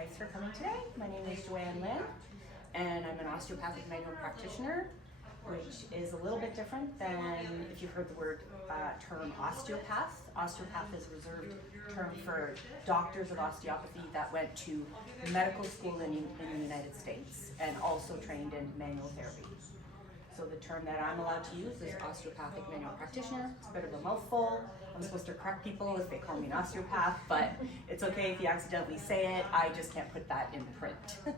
Thanks for coming today. My name is Joanne Lynn, and I'm an osteopathic manual practitioner, which is a little bit different than if you've heard the term osteopath. Osteopath is a reserved term for doctors of osteopathy that went to medical school in the United States and also trained in manual therapy. So the term that I'm allowed to use is osteopathic manual practitioner. It's a bit of a mouthful. I'm supposed to correct people if they call me an osteopath, but it's okay if you accidentally say it. I just can't put that in print.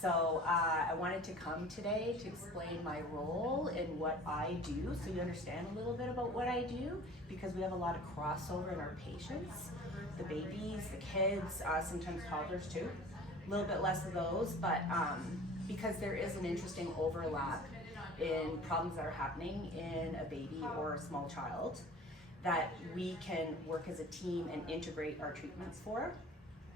So I wanted to come today to explain my role in what I do so you understand a little bit about what I do, because we have a lot of crossover in our patients. The babies, the kids, sometimes toddlers too. A little bit less of those, but because there is an interesting overlap in problems that are happening in a baby or a small child that we can work as a team and integrate our treatments for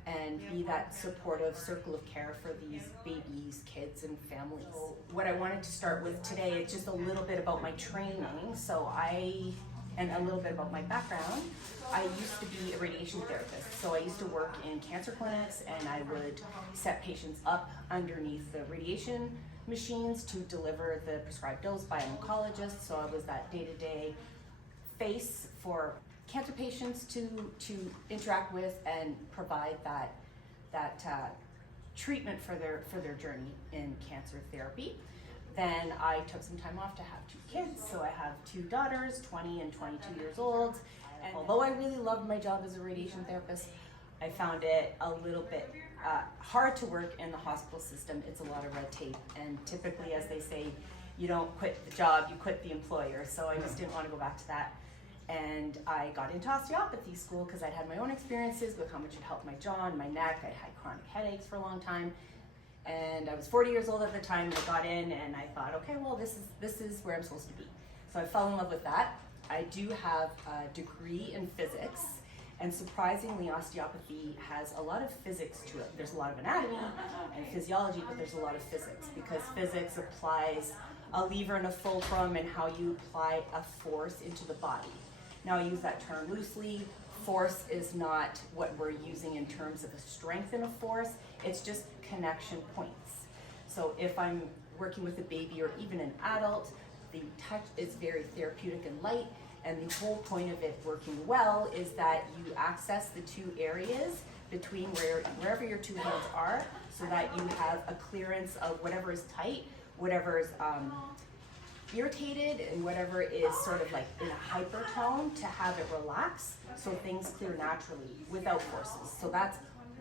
and be that supportive circle of care for these babies, kids, and families. What I wanted to start with today is just a little bit about my training. And a little bit about my background. I used to be a radiation therapist. So I used to work in cancer clinics, and I would set patients up underneath the radiation machines to deliver the prescribed dose by an oncologist. So I was that day-to-day face for cancer patients to interact with and provide that treatment for their journey in cancer therapy. Then I took some time off to have 2 kids. So I have 2 daughters, 20 and 22 years old. And although I really loved my job as a radiation therapist, I found it a little bit hard to work in the hospital system. It's a lot of red tape, and typically, as they say, you don't quit the job, you quit the employer. So I just didn't want to go back to that. And I got into osteopathy school because I'd had my own experiences with how much it helped my jaw and my neck. I'd had chronic headaches for a long time. And I was 40 years old at the time. I got in and I thought, okay, well, this is where I'm supposed to be. So I fell in love with that. I do have a degree in physics, and surprisingly, osteopathy has a lot of physics to it. There's a lot of anatomy and physiology, but there's a lot of physics, because physics applies a lever and a fulcrum and how you apply a force into the body. Now, I use that term loosely. Force is not what we're using in terms of a strength in a force. It's just connection points. So if I'm working with a baby or even an adult, the touch is very therapeutic and light, and the whole point of it working well is that you access the 2 areas between wherever your 2 hands are, so that you have a clearance of whatever is tight, whatever is irritated, and whatever is sort of like in a hypertone, to have it relax so things clear naturally without forces. So that's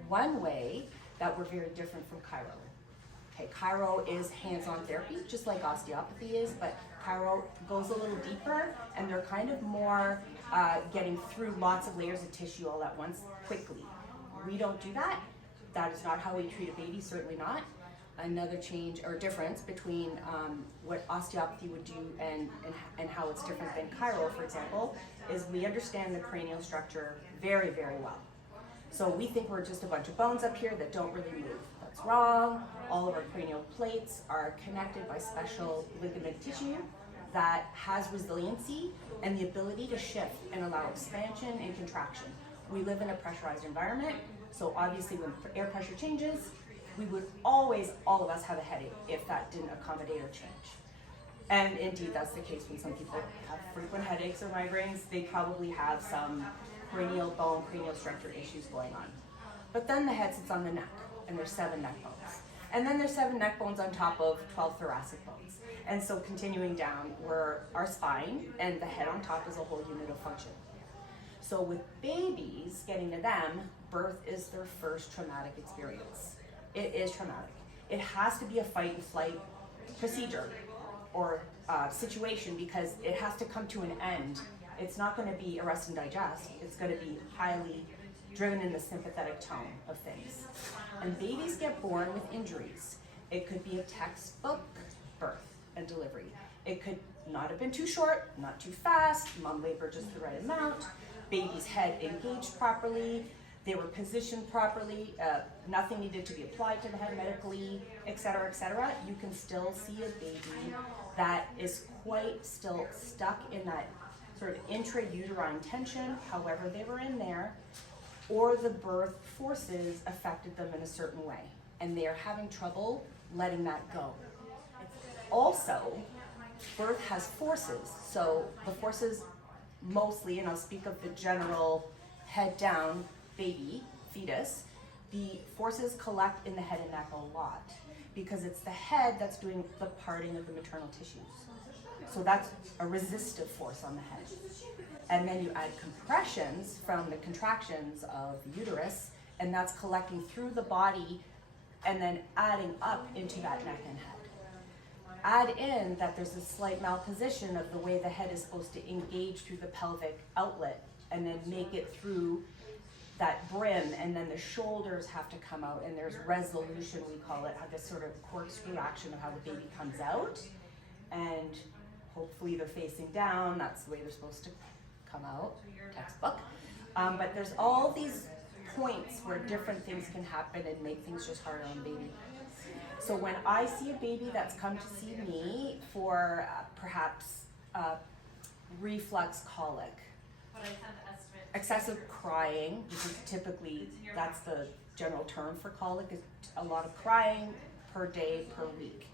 one way that we're very different from chiro. Okay, chiro is hands-on therapy, just like osteopathy is, but chiro goes a little deeper, and they're kind of more getting through lots of layers of tissue all at once quickly. We don't do that. That is not how we treat a baby, certainly not. Another change or difference between what osteopathy would do and how it's different than chiro, for example, is we understand the cranial structure very, very well. So we think we're just a bunch of bones up here that don't really move. That's wrong. All of our cranial plates are connected by special ligament tissue that has resiliency and the ability to shift and allow expansion and contraction. We live in a pressurized environment, so obviously when air pressure changes, we would always, all of us, have a headache if that didn't accommodate or change. And indeed, that's the case when some people have frequent headaches or migraines. They probably have some cranial bone, cranial structure issues going on. But then the head sits on the neck, and there's 7 neck bones. And then there's 7 neck bones on top of 12 thoracic bones. And so continuing down, we're our spine, and the head on top is a whole unit of function. So with babies, getting to them, birth is their first traumatic experience. It is traumatic. It has to be a fight and flight procedure or situation, because it has to come to an end. It's not going to be a rest and digest. It's going to be highly driven in the sympathetic tone of things. And babies get born with injuries. It could be a textbook birth and delivery. It could not have been too short, not too fast, mom labored just the right amount, baby's head engaged properly, they were positioned properly, nothing needed to be applied to the head medically, etc., etc. You can still see a baby that is quite still stuck in that sort of intrauterine tension, however they were in there, or the birth forces affected them in a certain way, and they are having trouble letting that go. Also, birth has forces, so the forces mostly, and I'll speak of the general head down baby, fetus, the forces collect in the head and neck a lot because it's the head that's doing the parting of the maternal tissues. So that's a resistive force on the head. And then you add compressions from the contractions of the uterus, and that's collecting through the body and then adding up into that neck and head. Add in that there's a slight malposition of the way the head is supposed to engage through the pelvic outlet and then make it through that brim, and then the shoulders have to come out, and there's resolution, we call it, this sort of corkscrew action of how the baby comes out, and hopefully they're facing down, that's the way they're supposed to come out, textbook. But there's all these points where different things can happen and make things just harder on the baby. So when I see a baby that's come to see me for perhaps reflux colic, excessive crying, which is typically, that's the general term for colic, is a lot of crying per day, per week.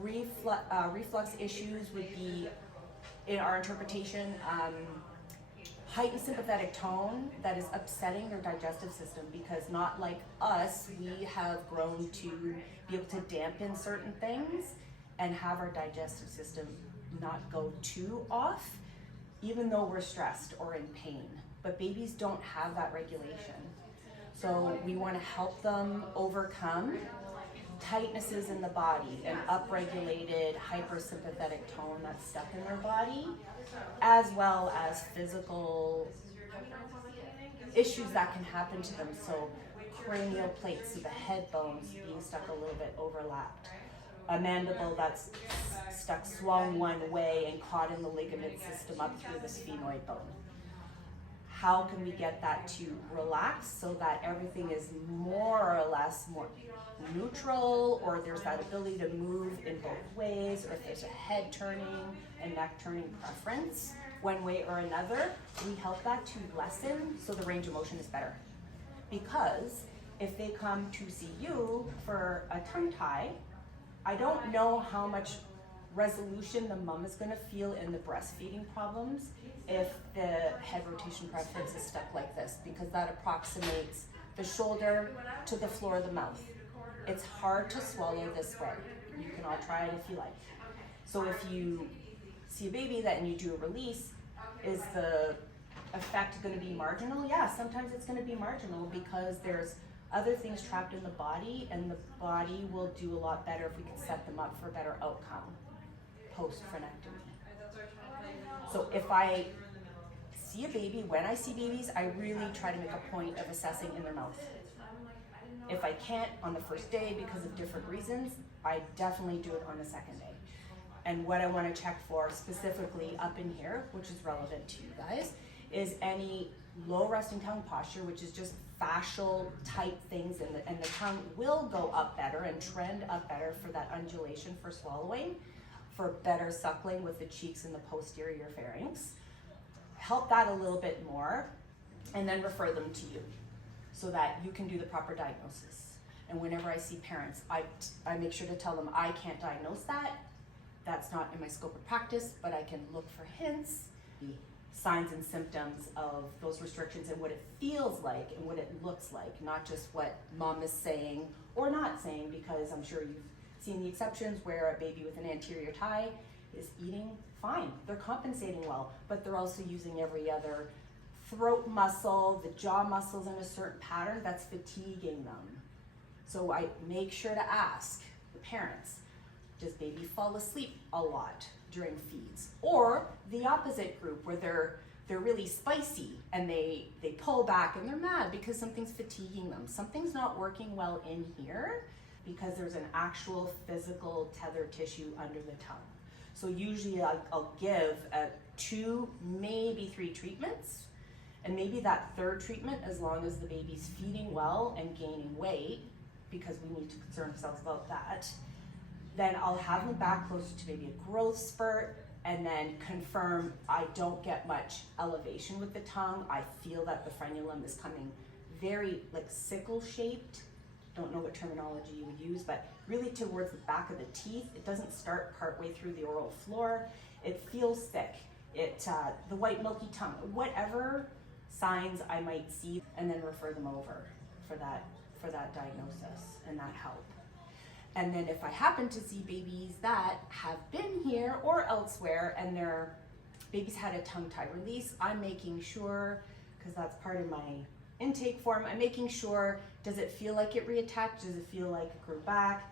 Reflux issues would be, in our interpretation, heightened sympathetic tone that is upsetting their digestive system, because not like us, we have grown to be able to dampen certain things and have our digestive system not go too off, even though we're stressed or in pain. But babies don't have that regulation. So we want to help them overcome tightnesses in the body, an upregulated hypersympathetic tone that's stuck in their body, as well as physical issues that can happen to them. So cranial plates, so the head bones being stuck a little bit overlapped. A mandible that's stuck swung one way and caught in the ligament system up through the sphenoid bone. How can we get that to relax so that everything is more or less more neutral, or there's that ability to move in both ways, or if there's a head turning and neck turning preference one way or another, we help that to lessen so the range of motion is better. Because if they come to see you for a tongue tie, I don't know how much resolution the mom is going to feel in the breastfeeding problems if the head rotation preference is stuck like this, because that approximates the shoulder to the floor of the mouth. It's hard to swallow this way. You can all try it if you like. So if you see a baby that and you do a release, is the effect going to be marginal? Yeah, sometimes it's going to be marginal because there's other things trapped in the body, and the body will do a lot better if we can set them up for a better outcome post-frenectomy. So if I see a baby, when I see babies, I really try to make a point of assessing in their mouth. If I can't on the first day because of different reasons, I definitely do it on the second day. And what I want to check for specifically up in here, which is relevant to you guys, is any low resting tongue posture, which is just fascial type things, and the tongue will go up better and trend up better for that undulation for swallowing, for better suckling with the cheeks and the posterior pharynx. Help that a little bit more, and then refer them to you so that you can do the proper diagnosis. And whenever I see parents, I make sure to tell them I can't diagnose that. That's not in my scope of practice, but I can look for hints, the signs and symptoms of those restrictions and what it feels like and what it looks like, not just what mom is saying or not saying, because I'm sure you've seen the exceptions where a baby with an anterior tie is eating fine. They're compensating well, but they're also using every other throat muscle, the jaw muscles in a certain pattern that's fatiguing them. So I make sure to ask the parents, does baby fall asleep a lot during feeds? Or the opposite group where they're really spicy and they pull back and they're mad because something's fatiguing them. Something's not working well in here because there's an actual physical tether tissue under the tongue. So usually I'll give 2, maybe 3 treatments, and maybe that third treatment, as long as the baby's feeding well and gaining weight, because we need to concern ourselves about that, then I'll have them back closer to maybe a growth spurt, and then confirm I don't get much elevation with the tongue. I feel that the frenulum is coming very like sickle shaped. Don't know what terminology you would use, but really towards the back of the teeth. It doesn't start partway through the oral floor. It feels thick. The white milky tongue, whatever signs I might see, and then refer them over for that diagnosis and that help. And then if I happen to see babies that have been here or elsewhere and their baby's had a tongue tie release, I'm making sure, because that's part of my intake form, I'm making sure, does it feel like it reattached? Does it feel like it grew back?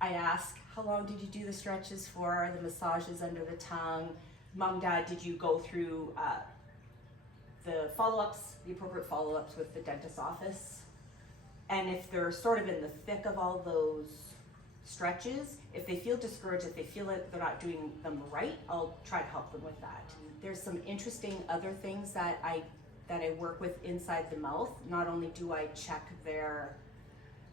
I ask, how long did you do the stretches for, the massages under the tongue? Mom, Dad, did you go through the follow-ups, the appropriate follow-ups with the dentist's office? And if they're sort of in the thick of all those stretches, if they feel discouraged, if they feel like they're not doing them right, I'll try to help them with that. There's some interesting other things that I work with inside the mouth. Not only do I check their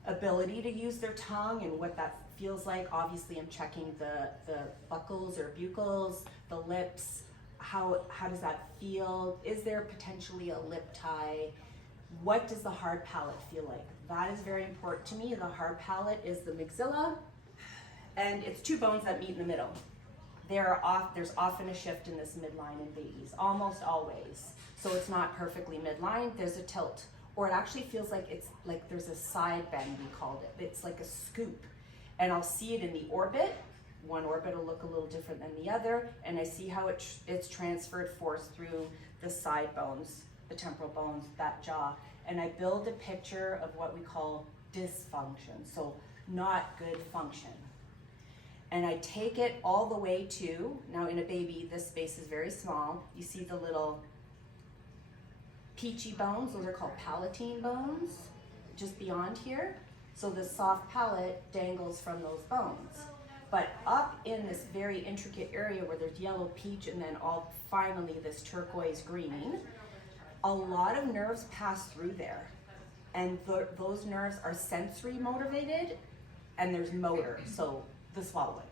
ability to use their tongue and what that feels like, obviously I'm checking the buccals or buccals, the lips, how does that feel? Is there potentially a lip tie? What does the hard palate feel like? That is very important to me. The hard palate is the maxilla, and it's two bones that meet in the middle. There's often a shift in this midline in babies, almost always. So it's not perfectly midline, there's a tilt. Or it actually feels like it's like there's a side bend, we called it. It's like a scoop. And I'll see it in the orbit. One orbit will look a little different than the other, and I see how it's transferred force through the side bones, the temporal bones, that jaw. And I build a picture of what we call dysfunction, so not good function. And I take it all the way to, now in a baby, this space is very small. You see the little peachy bones, those are called palatine bones, just beyond here. So the soft palate dangles from those bones. But up in this very intricate area where there's yellow, peach, and then finally this turquoise green, a lot of nerves pass through there. And those nerves are sensory motivated, and there's motor, so the swallowing.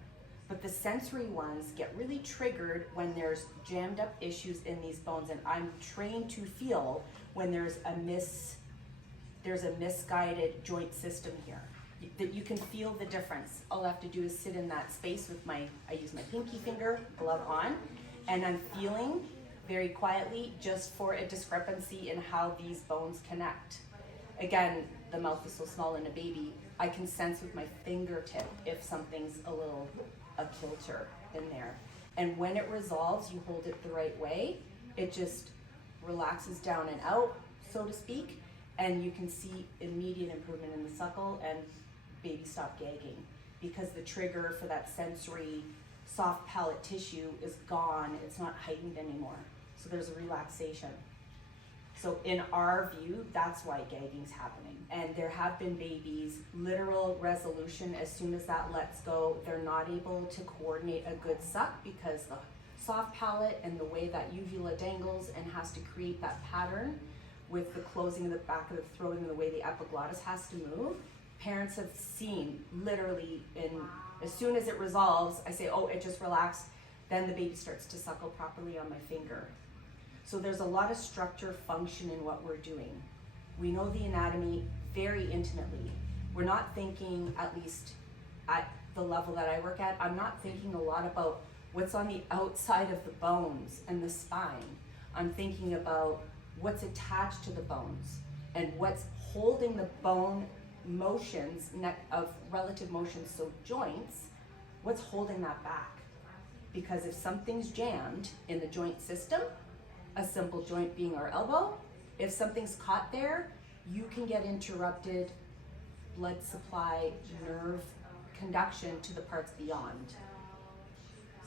But the sensory ones get really triggered when there's jammed up issues in these bones, and I'm trained to feel when there's a misguided joint system here. That you can feel the difference. All I have to do is sit in that space with I use my pinky finger, glove on, and I'm feeling very quietly just for a discrepancy in how these bones connect. Again, the mouth is so small in a baby, I can sense with my fingertip if something's a kilter in there. And when it resolves, you hold it the right way, it just relaxes down and out, so to speak, and you can see immediate improvement in the suckle and baby stop gagging, because the trigger for that sensory soft palate tissue is gone, it's not heightened anymore. So there's a relaxation. So in our view, that's why gagging's happening. And there have been babies, literal resolution, as soon as that lets go, they're not able to coordinate a good suck because the soft palate and the way that uvula dangles and has to create that pattern with the closing of the back of the throat and the way the epiglottis has to move. Parents have seen literally as soon as it resolves, I say, oh, it just relaxed, then the baby starts to suckle properly on my finger. So there's a lot of structure function in what we're doing. We know the anatomy very intimately. We're not thinking, at least at the level that I work at, I'm not thinking a lot about what's on the outside of the bones and the spine. I'm thinking about what's attached to the bones and what's holding the bone motions of relative motions, so joints, what's holding that back? Because if something's jammed in the joint system, a simple joint being our elbow, if something's caught there, you can get interrupted blood supply, nerve conduction to the parts beyond.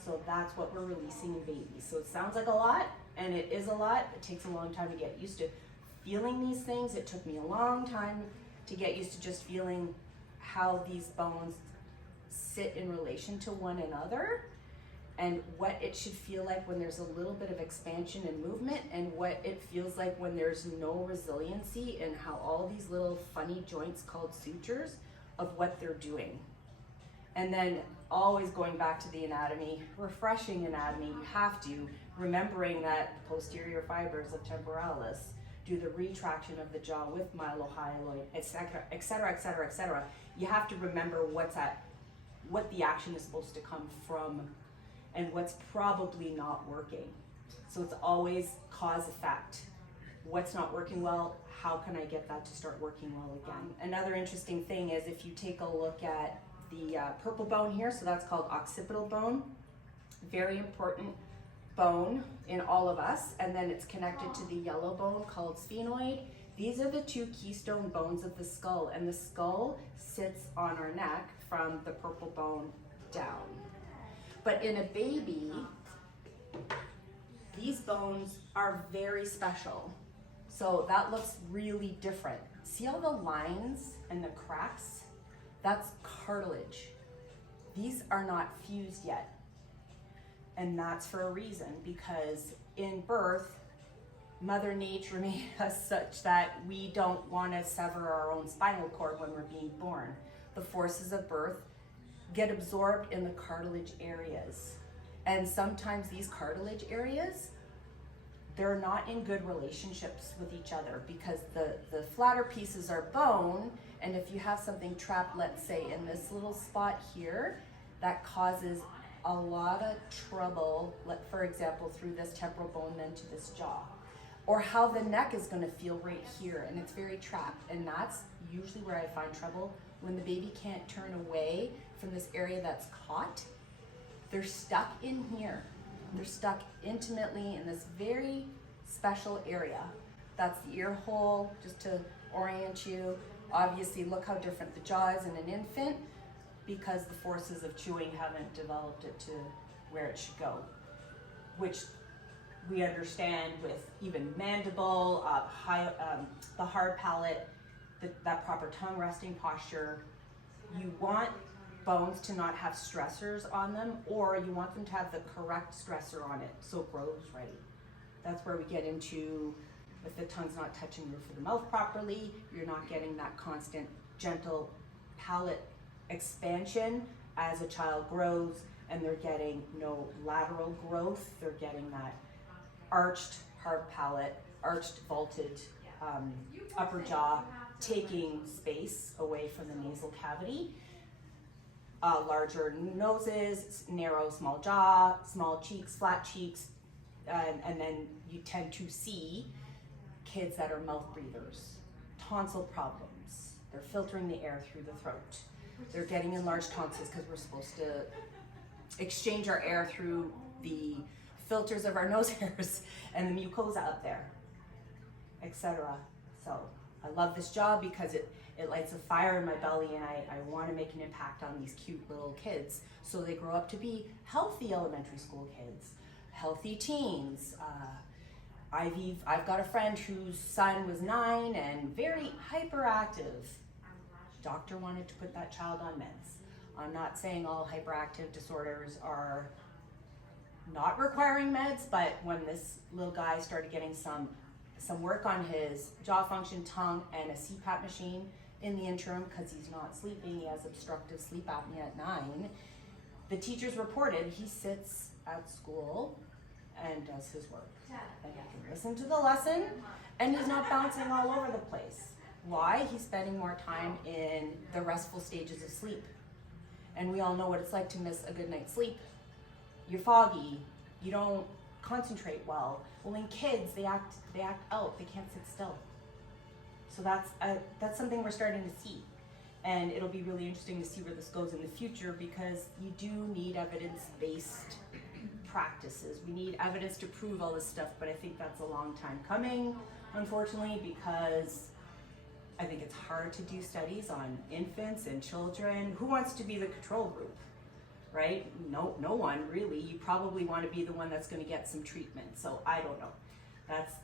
So that's what we're releasing in babies. So it sounds like a lot, and it is a lot. It takes a long time to get used to feeling these things. It took me a long time to get used to just feeling how these bones sit in relation to one another, and what it should feel like when there's a little bit of expansion and movement, and what it feels like when there's no resiliency, and how all these little funny joints called sutures of what they're doing. And then always going back to the anatomy, refreshing anatomy, you have to, remembering that posterior fibers of temporalis do the retraction of the jaw with mylohyoid, etc., etc., etc., etc. You have to remember what the action is supposed to come from and what's probably not working. So it's always cause effect. What's not working well, how can I get that to start working well again? Another interesting thing is if you take a look at the purple bone here, so that's called occipital bone, very important bone in all of us, and then it's connected to the yellow bone called sphenoid. These are the two keystone bones of the skull, and the skull sits on our neck from the purple bone down. But in a baby, these bones are very special. So that looks really different. See all the lines and the cracks? That's cartilage. These are not fused yet. And that's for a reason, because in birth, Mother Nature made us such that we don't want to sever our own spinal cord when we're being born. The forces of birth get absorbed in the cartilage areas. And sometimes these cartilage areas, they're not in good relationships with each other because the flatter pieces are bone, and if you have something trapped, let's say in this little spot here, that causes a lot of trouble, for example, through this temporal bone then to this jaw. Or how the neck is gonna feel right here, and it's very trapped, and that's usually where I find trouble, when the baby can't turn away from this area that's caught. They're stuck in here. They're stuck intimately in this very special area. That's the ear hole, just to orient you. Obviously, look how different the jaw is in an infant because the forces of chewing haven't developed it to where it should go, which we understand with even mandible, the hard palate, that proper tongue resting posture. You want bones to not have stressors on them, or you want them to have the correct stressor on it so it grows right. That's where we get into, if the tongue's not touching the roof of the mouth properly, you're not getting that constant gentle palate expansion as a child grows, and they're getting no lateral growth. They're getting that arched hard palate, arched vaulted upper jaw, taking space away from the nasal cavity. Larger noses, narrow small jaw, small cheeks, flat cheeks, and then you tend to see kids that are mouth breathers, tonsil problems. They're filtering the air through the throat. They're getting enlarged tonsils because we're supposed to exchange our air through the filters of our nose hairs and the mucosa up there, etc. So I love this job because it lights a fire in my belly, and I want to make an impact on these cute little kids so they grow up to be healthy elementary school kids, healthy teens. I've got a friend whose son was 9 and very hyperactive. Doctor wanted to put that child on meds. I'm not saying all hyperactive disorders are not requiring meds, but when this little guy started getting some work on his jaw function, tongue, and a CPAP machine in the interim, because he's not sleeping, he has obstructive sleep apnea at 9, the teachers reported he sits at school and does his work. And he can listen to the lesson, and he's not bouncing all over the place. Why? He's spending more time in the restful stages of sleep. And we all know what it's like to miss a good night's sleep. You're foggy, you don't concentrate well. Well, in kids, they act out, they can't sit still. So that's something we're starting to see. And it'll be really interesting to see where this goes in the future, because you do need evidence-based practices. We need evidence to prove all this stuff, but I think that's a long time coming, unfortunately, because I think it's hard to do studies on infants and children. Who wants to be the control group, right? No one really. You probably want to be the one that's going to get some treatment. So I don't know.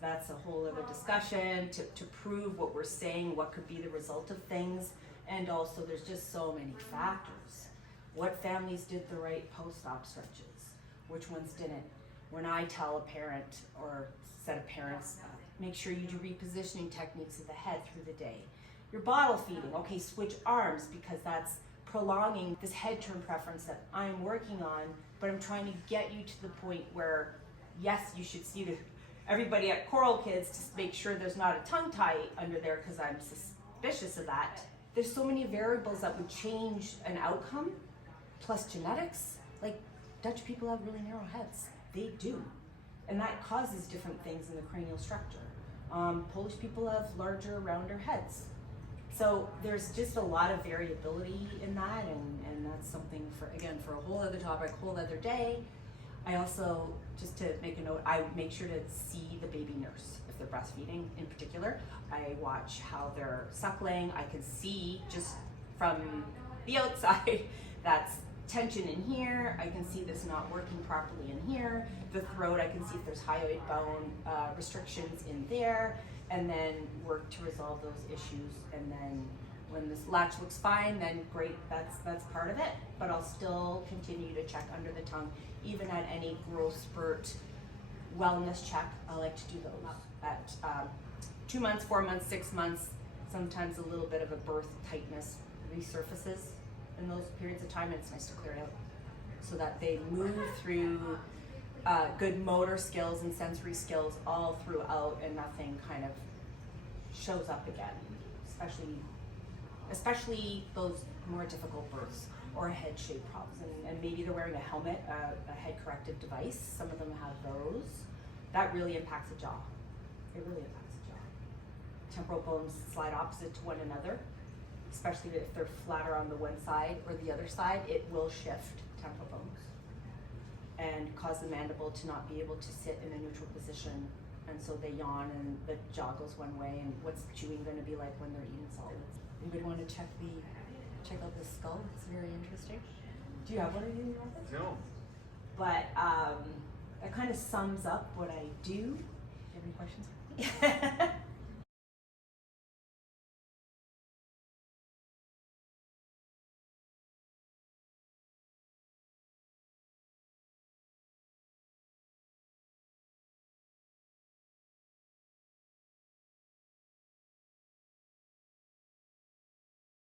That's a whole other discussion to prove what we're saying, what could be the result of things. And also there's just so many factors. What families did the right post-op stretches? Which ones didn't? When I tell a parent or set of parents, make sure you do repositioning techniques of the head through the day. You're bottle feeding, okay, switch arms because that's prolonging this head turn preference that I'm working on, but I'm trying to get you to the point where, yes, you should see everybody at Coral Kids to make sure there's not a tongue tie under there because I'm suspicious of that. There's so many variables that would change an outcome, plus genetics. Like, Dutch people have really narrow heads. They do. And that causes different things in the cranial structure. Polish people have larger, rounder heads. So there's just a lot of variability in that, and that's something for, again, for a whole other topic, whole other day. I also, just to make a note, I make sure to see the baby nurse if they're breastfeeding in particular. I watch how they're suckling. I can see just from the outside that's tension in here. I can see this not working properly in here. The throat, I can see if there's hyoid bone restrictions in there, and then work to resolve those issues. And then when this latch looks fine, then great, that's part of it. But I'll still continue to check under the tongue, even at any growth spurt wellness check. I like to do those at 2 months, 4 months, 6 months. Sometimes a little bit of a birth tightness resurfaces in those periods of time, and it's nice to clear it out so that they move through good motor skills and sensory skills all throughout, and nothing kind of shows up again, especially those more difficult births or head shape problems, and maybe they're wearing a helmet, a head corrective device. Some of them have those. That really impacts the jaw. It really impacts the jaw. Temporal bones slide opposite to one another, especially if they're flatter on the one side or the other side. It will shift temporal bones and cause the mandible to not be able to sit in a neutral position, and so they yawn and the jaw goes one way. And what's chewing going to be like when they're eating solids? You would want to check out the skull. It's very interesting. Do you have one of these in your office? No. But that kind of sums up what I do. Do you have any questions?